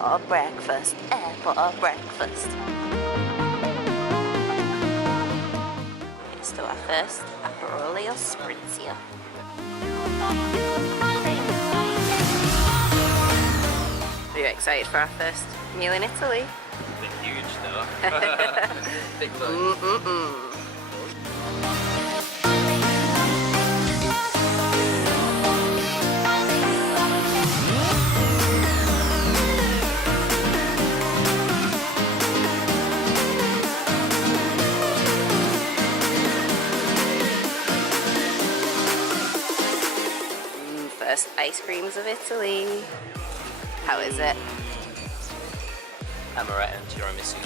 Airport breakfast, airport breakfast. It's to our first Aperolio Spritzer. Are you excited for our first meal in Italy? They're huge though. Big look. First ice creams of Italy. How is it? Amaretto and tiramisu.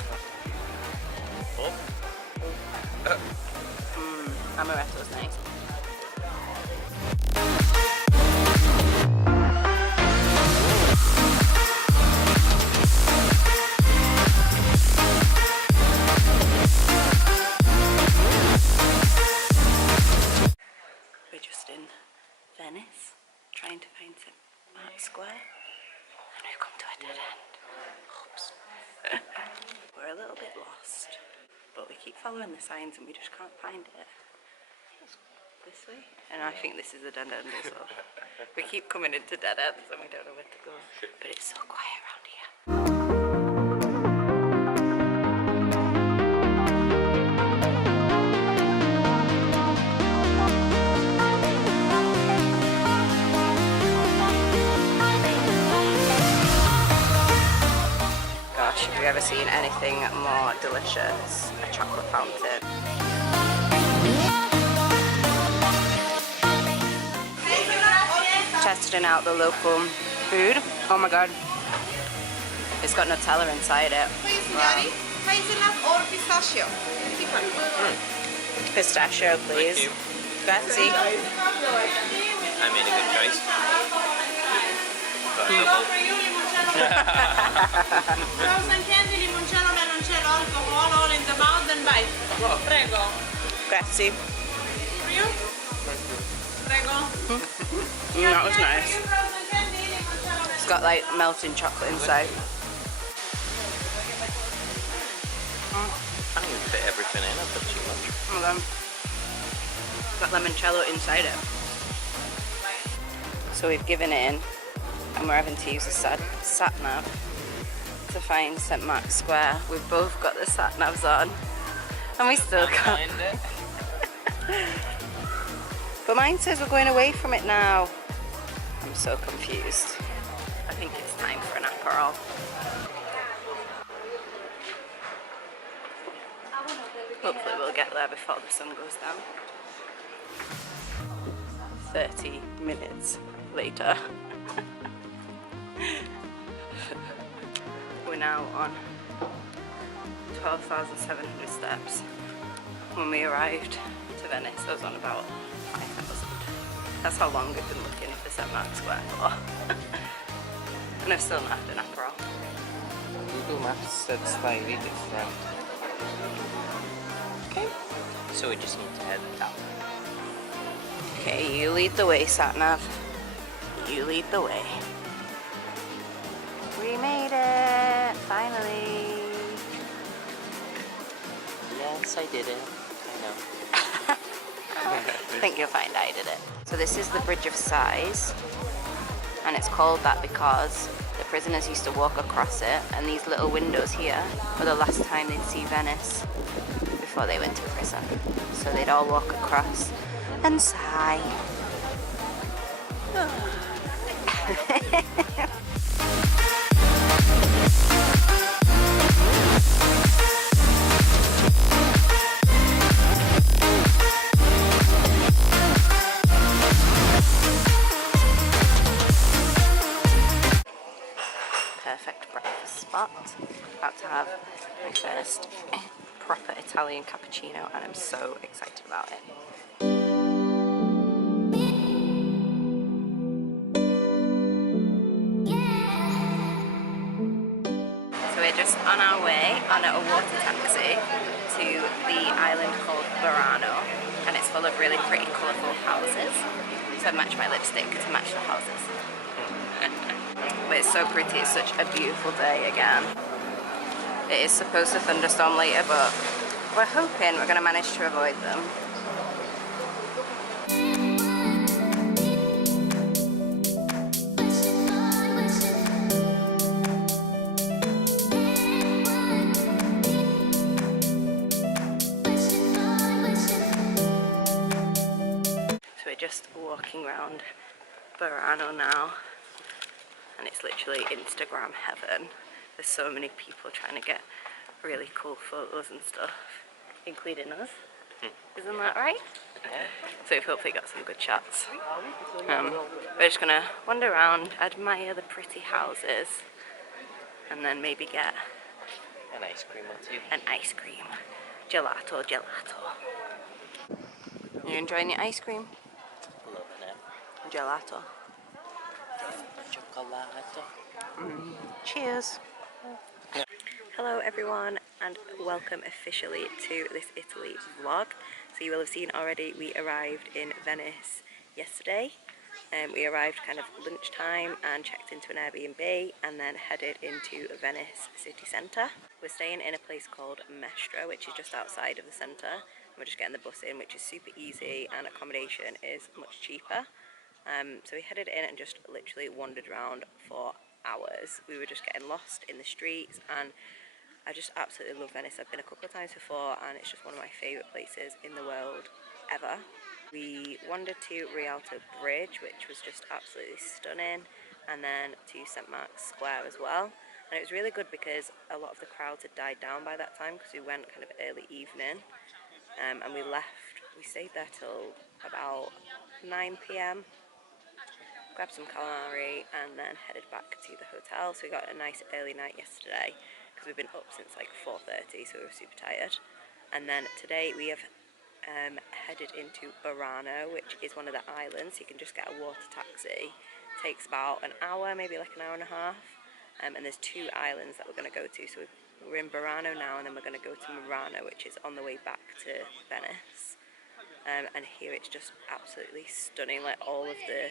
Oh. Amaretto's nice. We're just in Venice, trying to find St. Mark's Square, and we've come to a dead end. Oops. We're a little bit lost, but we keep following the signs and we just can't find it. This way? And I think this is a dead end as well. We keep coming into dead ends and we don't know where to go, but it's so quiet around here. Gosh, have you ever seen anything more delicious? A chocolate fountain. Testing out the local food. Oh my god. It's got Nutella inside it. Wow. Pistachio. Pistachio, please. Thank you. Grazie. I made a good choice. Frozen candy, limoncello, meloncello, alcohol, all in the mouth and bite. Prego. Grazie. For you? Prego. That was nice. Frozen candy, limoncello, It's got like melting chocolate inside. I can't even fit everything in, I put too much. Hold on. Got limoncello inside it. So we've given in and we're having to use a sat nav to find St. Mark's Square. We've both got the sat navs on and we still can't. Find it. But mine says we're going away from it now. I'm so confused. I think it's time for an Aperol. Hopefully we'll get there before the sun goes down. 30 minutes later. We're now on 12,700 steps. When we arrived to Venice, I was on about 5,000. That's how long we've been looking for St. Mark's Square for. And I've still not had an Aperol. Google Maps said slightly different. Okay. So we just need to head down. Okay, you lead the way, Satnav. You lead the way. We made it! Finally! Yes, I did it. I know. I think you'll find I did it. So this is the Bridge of Sighs, and it's called that because the prisoners used to walk across it, and these little windows here were the last time they'd see Venice before they went to prison. So they'd all walk across and sigh. Perfect breakfast spot. About to have my first proper Italian cappuccino and I'm so excited about it. So we're just on our way on a water taxi to the island called Verona, and it's full of really pretty colourful houses. So I've matched my lipstick to match the houses. But it's so pretty. It's such a beautiful day again. It is supposed to thunderstorm later, but we're hoping we're going to manage to avoid them. So we're just walking around Verona now, and it's literally Instagram heaven. There's so many people trying to get really cool photos and stuff, including us. Isn't that right? So we've hopefully got some good shots. We're just gonna wander around, admire the pretty houses, and then maybe get An ice cream or two. an ice cream. Gelato, gelato. You enjoying your ice cream? Loving it. Gelato. Chocolate. Cheers. Hello everyone, and welcome officially to this Italy vlog. So you will have seen already we arrived in Venice yesterday. We arrived kind of lunchtime and checked into an Airbnb and then headed into Venice city centre. We're staying in a place called Mestre, which is just outside of the centre. We're just getting the bus in, which is super easy, and accommodation is much cheaper. So we headed in and just literally wandered around for hours. We were just getting lost in the streets, and I just absolutely love Venice. I've been a couple of times before, and it's just one of my favourite places in the world ever. We wandered to Rialto Bridge, which was just absolutely stunning, and then to St Mark's Square as well. And it was really good because a lot of the crowds had died down by that time, because we went kind of early evening, and we stayed there till about 9 p.m. grabbed some calamari and then headed back to the hotel. So we got a nice early night yesterday because we've been up since like 4:30, so we were super tired. And then today we have headed into Verona, which is one of the islands. You can just get a water taxi. It takes about an hour, maybe like an hour and a half. And there's 2 islands that we're going to go to. So we're in Verona now, and then we're going to go to Murano, which is on the way back to Venice. And here it's just absolutely stunning. Like, all of the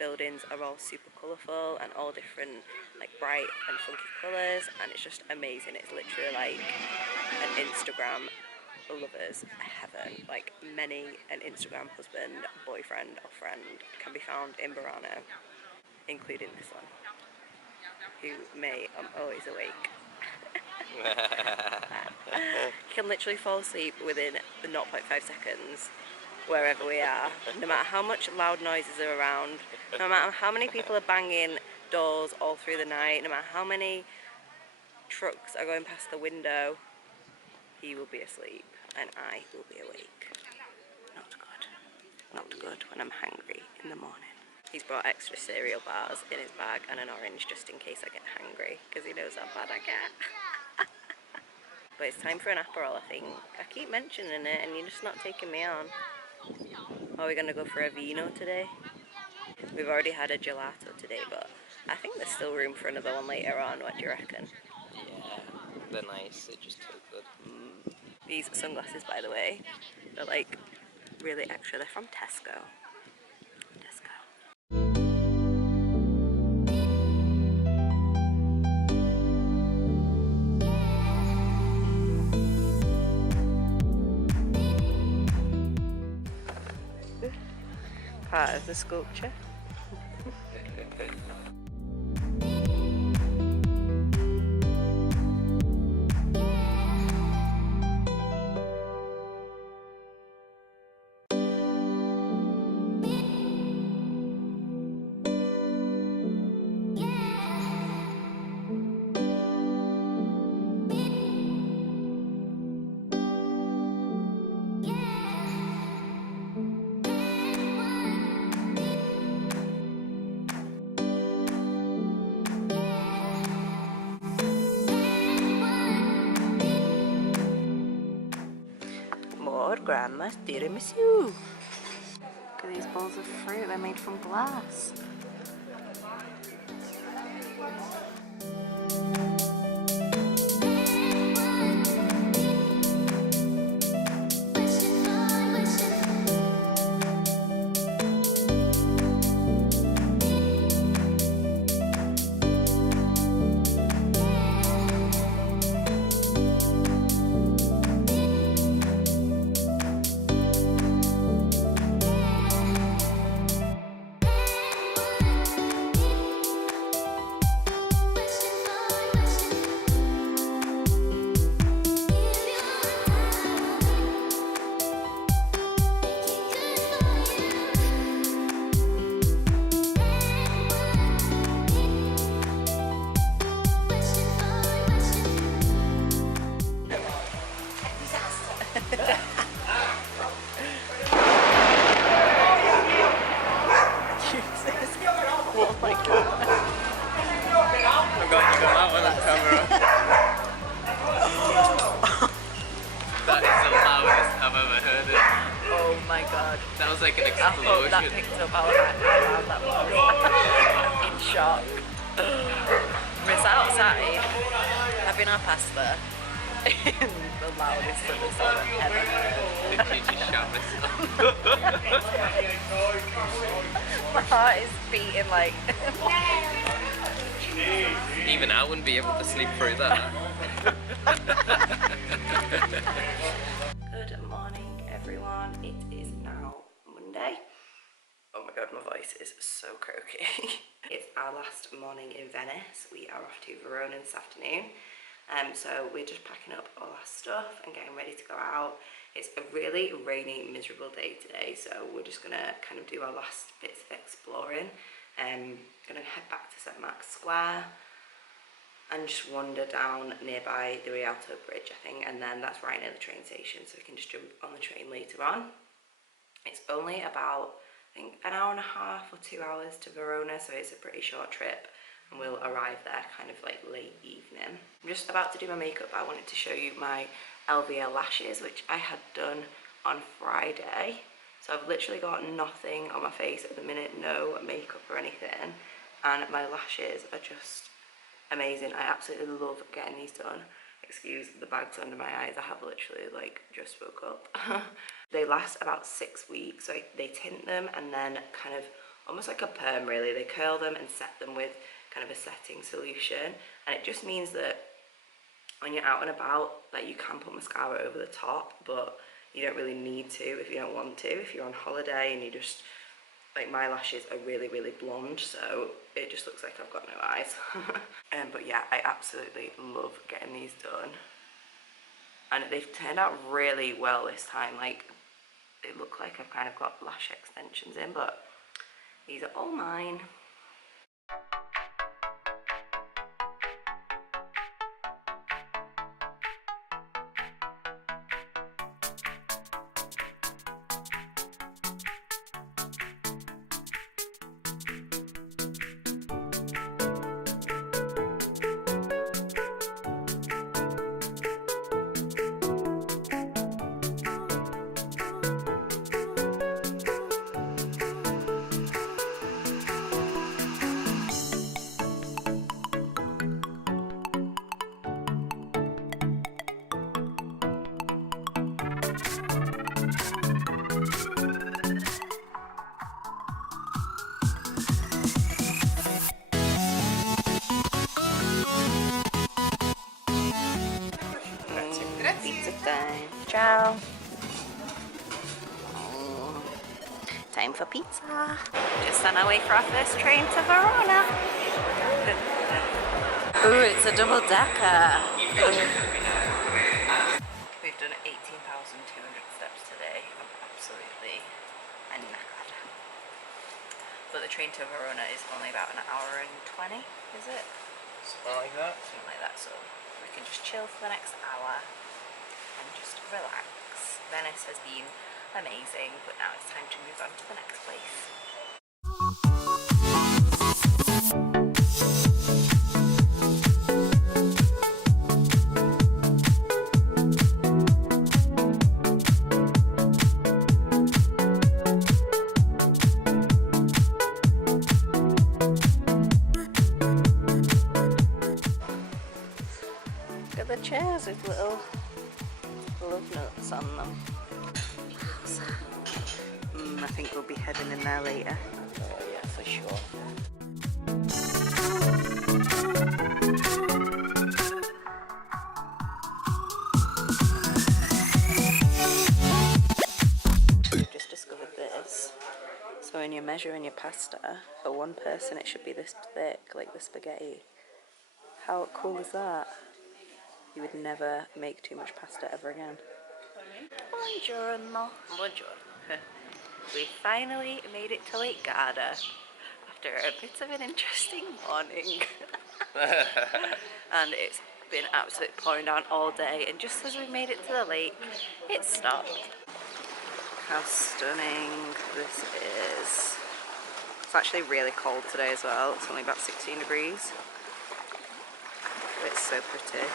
buildings are all super colourful and all different, like, bright and funky colours, and it's just amazing. It's literally like an Instagram lover's heaven. Like, many an Instagram husband, boyfriend or friend can be found in Verona, including this one, who may always awake. Can literally fall asleep within 0.5 seconds wherever we are, no matter how much loud noises are around, no matter how many people are banging doors all through the night, no matter how many trucks are going past the window, he will be asleep and I will be awake. Not good. Not good when I'm hungry in the morning. He's brought extra cereal bars in his bag and an orange just in case I get hungry, because he knows how bad I get. But it's time for an Aperol, I think. I keep mentioning it and you're just not taking me on. Are we going to go for a vino today? We've already had a gelato today, but I think there's still room for another one later on. What do you reckon? Yeah, they're nice. They just taste good. These sunglasses, by the way, they're like really extra. They're from Tesco. Part of the sculpture. Grandma's tiramisu. Look at these bowls of fruit, they're made from glass. my god. I got that one on camera. That is the loudest I've ever heard it. Oh my god. That was like an I hope that explosion. picked up how loud that was. In shock. We're outside having our pasta in the loudest of the song I've ever heard. Did you just shout myself? My heart is beating like... Even I wouldn't be able to sleep through that. Good morning everyone, it is now Monday. Oh my god, my voice is so croaky. It's our last morning in Venice. We are off to Verona this afternoon. So we're just packing up all our stuff and getting ready to go out. It's a really rainy, miserable day today, so we're just gonna kind of do our last bits of exploring. Gonna head back to St. Mark's Square and just wander down nearby the Rialto Bridge, I think, and then that's right near the train station, so we can just jump on the train later on. It's only about, I think, an hour and a half or 2 hours to Verona, so it's a pretty short trip, and we'll arrive there kind of like late evening. I'm just about to do my makeup, but I wanted to show you my LVL lashes, which I had done on Friday. So I've literally got nothing on my face at the minute, no makeup or anything, and my lashes are just amazing. I absolutely love getting these done. Excuse the bags under my eyes, I have literally like just woke up. They last about 6 weeks, so they tint them and then kind of almost like a perm really. They curl them and set them with kind of a setting solution, and it just means that when you're out and about, like, you can put mascara over the top, but you don't really need to if you don't want to. If you're on holiday and you just, like, my lashes are really, really blonde, so it just looks like I've got no eyes. But yeah, I absolutely love getting these done. And they've turned out really well this time. Like, they look like I've kind of got lash extensions in, but these are all mine. Pizza time. Ciao. Time for pizza. Just on our way for our first train to Verona. Ooh, it's a double decker. We've done 18,200 steps today. I'm absolutely knackered. But the train to Verona is only about an hour and 20, is it? Something like that. Something like that, so we can just chill for the next hour and just relax. Venice has been amazing, but now it's time to move on to the next place. Look at the chairs with little love notes on them. I think we'll be heading in there later. Oh yeah, for sure. We've just discovered this. So when you're measuring your pasta, for one person it should be this thick, like the spaghetti. How cool is that? You would never make too much pasta ever again. Buongiorno. Buongiorno. We finally made it to Lake Garda after a bit of an interesting morning. And it's been absolutely pouring down all day, and just as we made it to the lake, it stopped. How stunning this is. It's actually really cold today as well. It's only about 16 degrees. It's so pretty.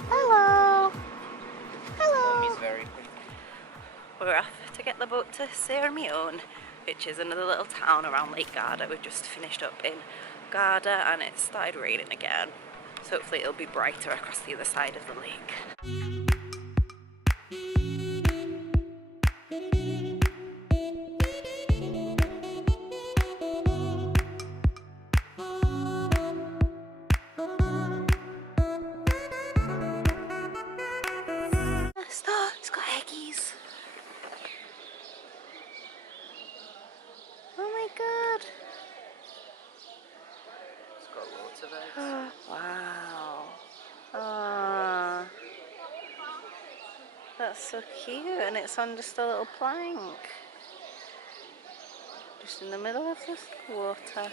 Hello. Hello. Home is very pretty. We're off to get the boat to Sirmione, which is another little town around Lake Garda. We've just finished up in Garda and it started raining again. So hopefully it'll be brighter across the other side of the lake. It's got eggies. Oh my god. It's got loads of eggs. Wow. Oh, that's so cute, and it's on just a little plank. Just in the middle of this water.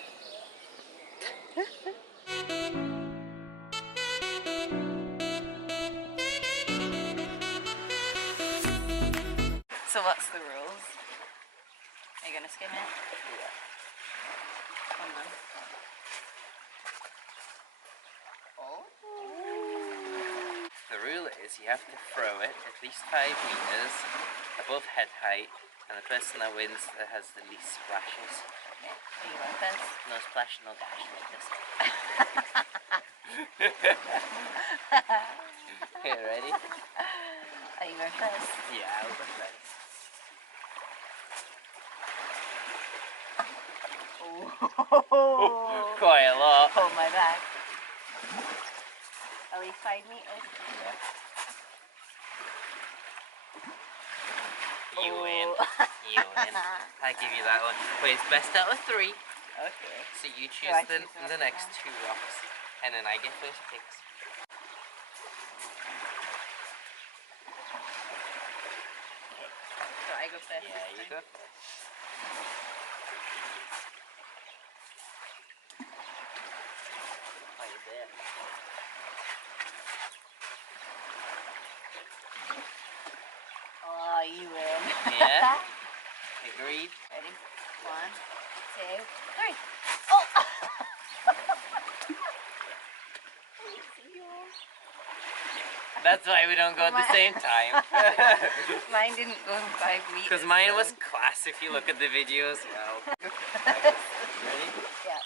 So what's the rules? Are you gonna skim it? Yeah. Come on. Oh. The rule is you have to throw it at least 5 meters above head height, and the person that wins that has the least splashes. Okay. Are you going first? No splash, no dash like this. Okay, ready? Are you going first? Yeah, I'll go first. Oh. Quite a lot. Hold my back. At least 5 meters. You win. Oh. You win. I give you that one. But it's best out of 3. Okay. So you Do I choose choose the one? next 2 rocks, and then I get first picks. So I go first. Yeah, you this go time? first. Oh, you're there. Oh, you win. Yeah? Agreed? Ready? 1, 2, 3. Oh! That's why we don't go at the same time. Mine didn't go 5 meters. Because mine though. was class if you look at the videos. Well, ready? Yeah.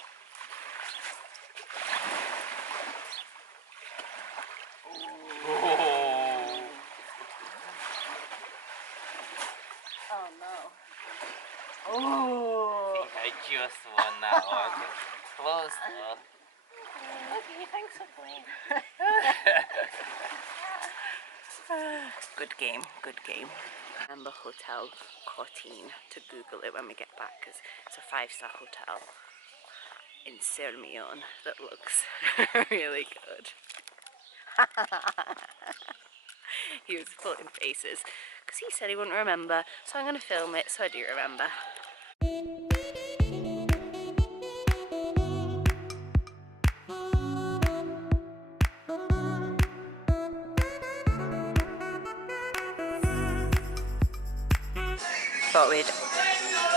Oh. Oh no. Oh. I just won that one. Close though. Okay, thanks for playing. Good game, good game. Remember Hotel Cortine to Google it when we get back, because it's a 5-star hotel in Sirmione that looks really good. He was pulling faces because he said he wouldn't remember, so I'm going to film it so I do remember. Thought we'd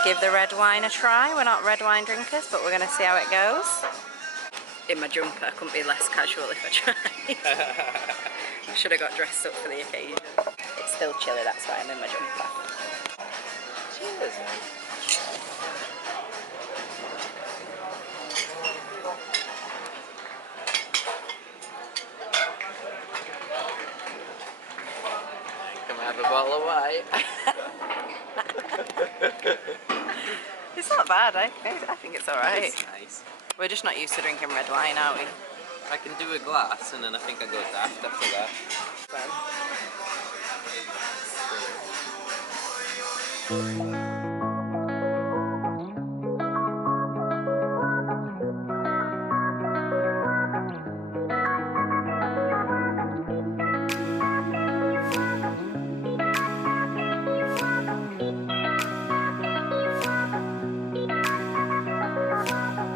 give the red wine a try. We're not red wine drinkers, but we're going to see how it goes. In my jumper, I couldn't be less casual if I tried. Should have got dressed up for the occasion. It's still chilly, that's why I'm in my jumper. Cheers. Come have a bottle of wine. bad. I think it's alright. It's nice. We're just not used to drinking red wine, are we? I can do a glass and then I think I go daft after that.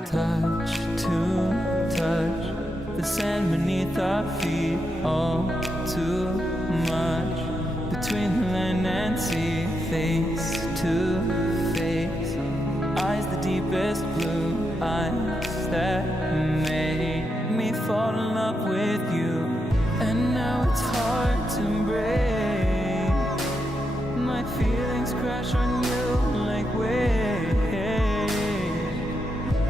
Touch to touch the sand beneath our feet, all too much between the land and sea, face to face, eyes the deepest blue, eyes that made me fall in love with you, and now it's hard to break. My feelings crash on you like waves.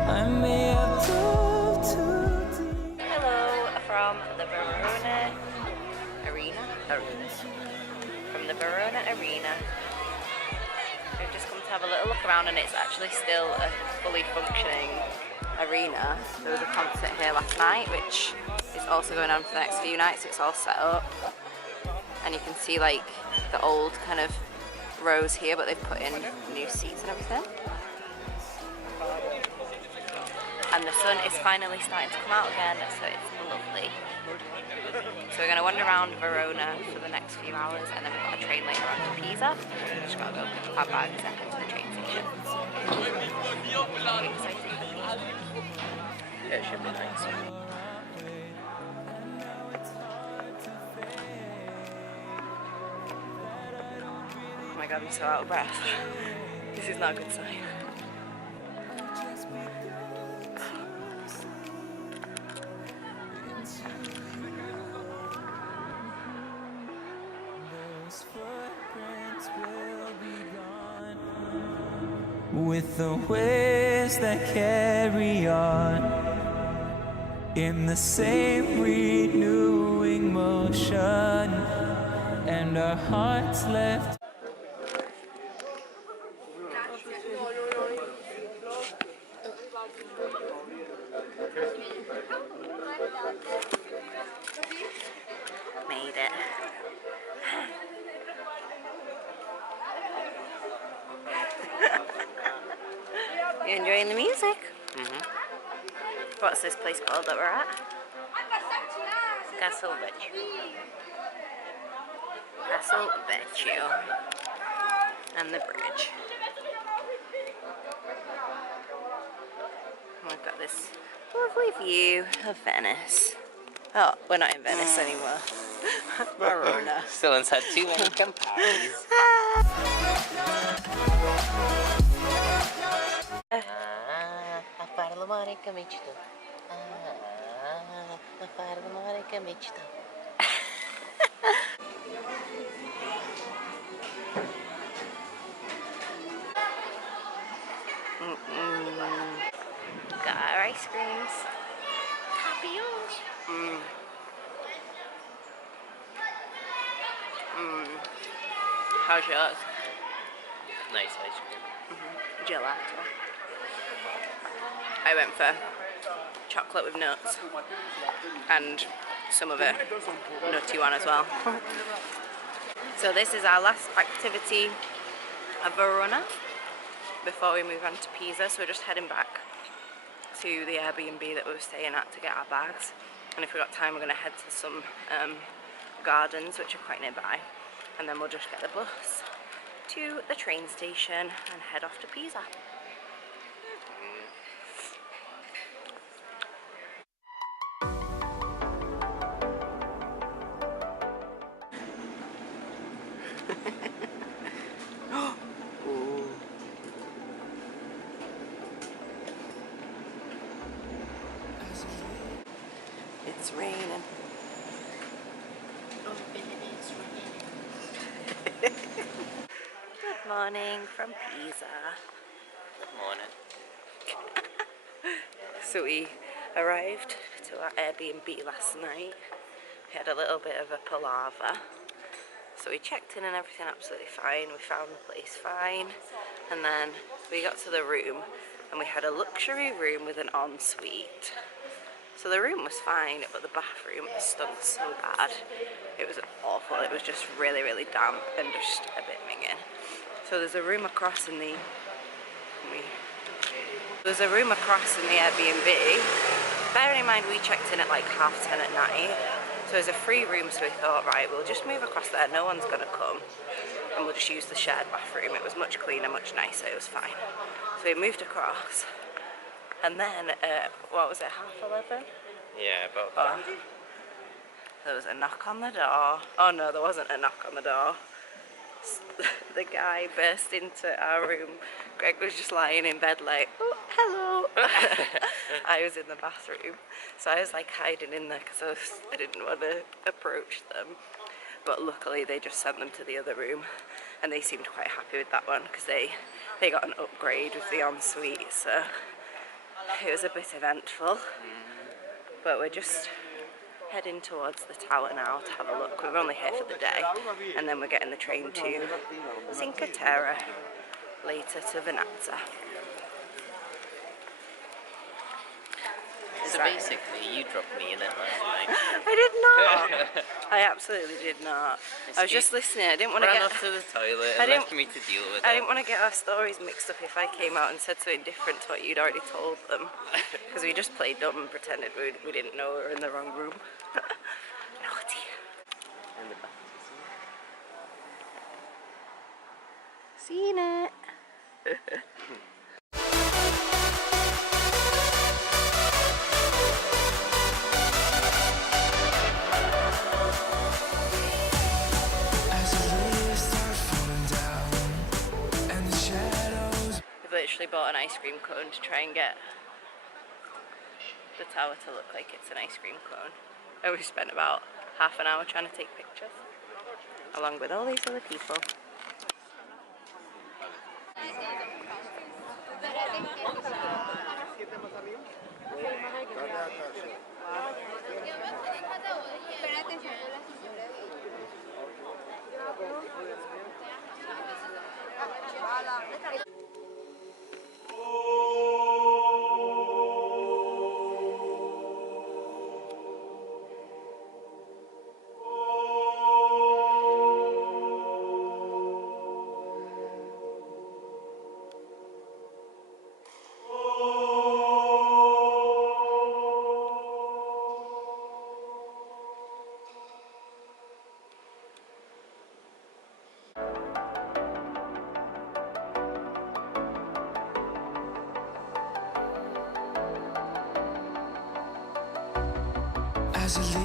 I may have dove too deep. Hello from the Verona Arena. From the Verona Arena. We've just come to have a little look around, and it's actually still a fully functioning arena. There was a concert here last night, which is also going on for the next few nights. It's all set up, and you can see like the old kind of rows here, but they've put in new seats and everything. And the sun is finally starting to come out again, so it's lovely. So we're going to wander around Verona for the next few hours, and then we've got a train later on to Pisa. We've just got to go pick up our bags and head to the train station. Really exciting for Pisa. Yeah, it should be nice. Oh my god, I'm so out of breath. This is not a good sign. With the waves that carry on in the same renewing motion, and our hearts left. Made it. You enjoying the music? Mm-hmm. What's this place called that we're at? Castle Vecchio. And the bridge. And we've got this lovely view of Venice. Oh, we're not in Venice anymore. Verona. Still inside too many Camparis. A fare l'amore che mi ci do. A fare l'amore che mi ci do. Got our ice creams. Papillons. How's yours? Nice ice cream. Gelato. I went for chocolate with nuts, and some of it nutty one as well. So this is our last activity of Verona before we move on to Pisa. So we're just heading back to the Airbnb that we were staying at to get our bags, and if we've got time we're going to head to some gardens which are quite nearby, and then we'll just get the bus to the train station and head off to Pisa. It's raining. Good morning from Pisa. Good morning. So we arrived to our Airbnb last night. We had a little bit of a palaver. So we checked in and everything absolutely fine. We found the place fine. And then we got to the room and we had a luxury room with an ensuite. So the room was fine, but the bathroom stunk so bad. It was awful. It was just really, really damp and just a bit minging. So there's a room across in the Airbnb. Bearing in mind we checked in at like 10:30 at night. So it was a free room, so we thought, right, we'll just move across there, no one's gonna come, and we'll just use the shared bathroom. It was much cleaner, much nicer, it was fine. So we moved across, and then, what was it, 11:30? Yeah, about that. There was a knock on the door. Oh no, there wasn't a knock on the door. The guy burst into our room. Greg was just lying in bed like, oh, hello. I was in the bathroom, so I was like hiding in there because I didn't want to approach them. But luckily they just sent them to the other room, and they seemed quite happy with that one because they got an upgrade with the ensuite, so it was a bit eventful. But we're just heading towards the tower now to have a look. We're only here for the day, and then we're getting the train to Cinque Terre, later to Venice. So basically, you dropped me in it last night. I did not. I absolutely did not. I was just listening. I didn't want to Ran get off to the toilet and left me to deal with it. I didn't want to get our stories mixed up if I came out and said something different to what you'd already told them. Because we just played dumb and pretended we didn't know we were in the wrong room. Naughty. And the back. Seen it. We've literally bought an ice cream cone to try and get the tower to look like it's an ice cream cone. And we spent about half an hour trying to take pictures, along with all these other people.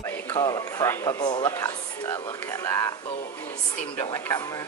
What you call a proper bowl of pasta. Look at that. Oh, steamed up my camera.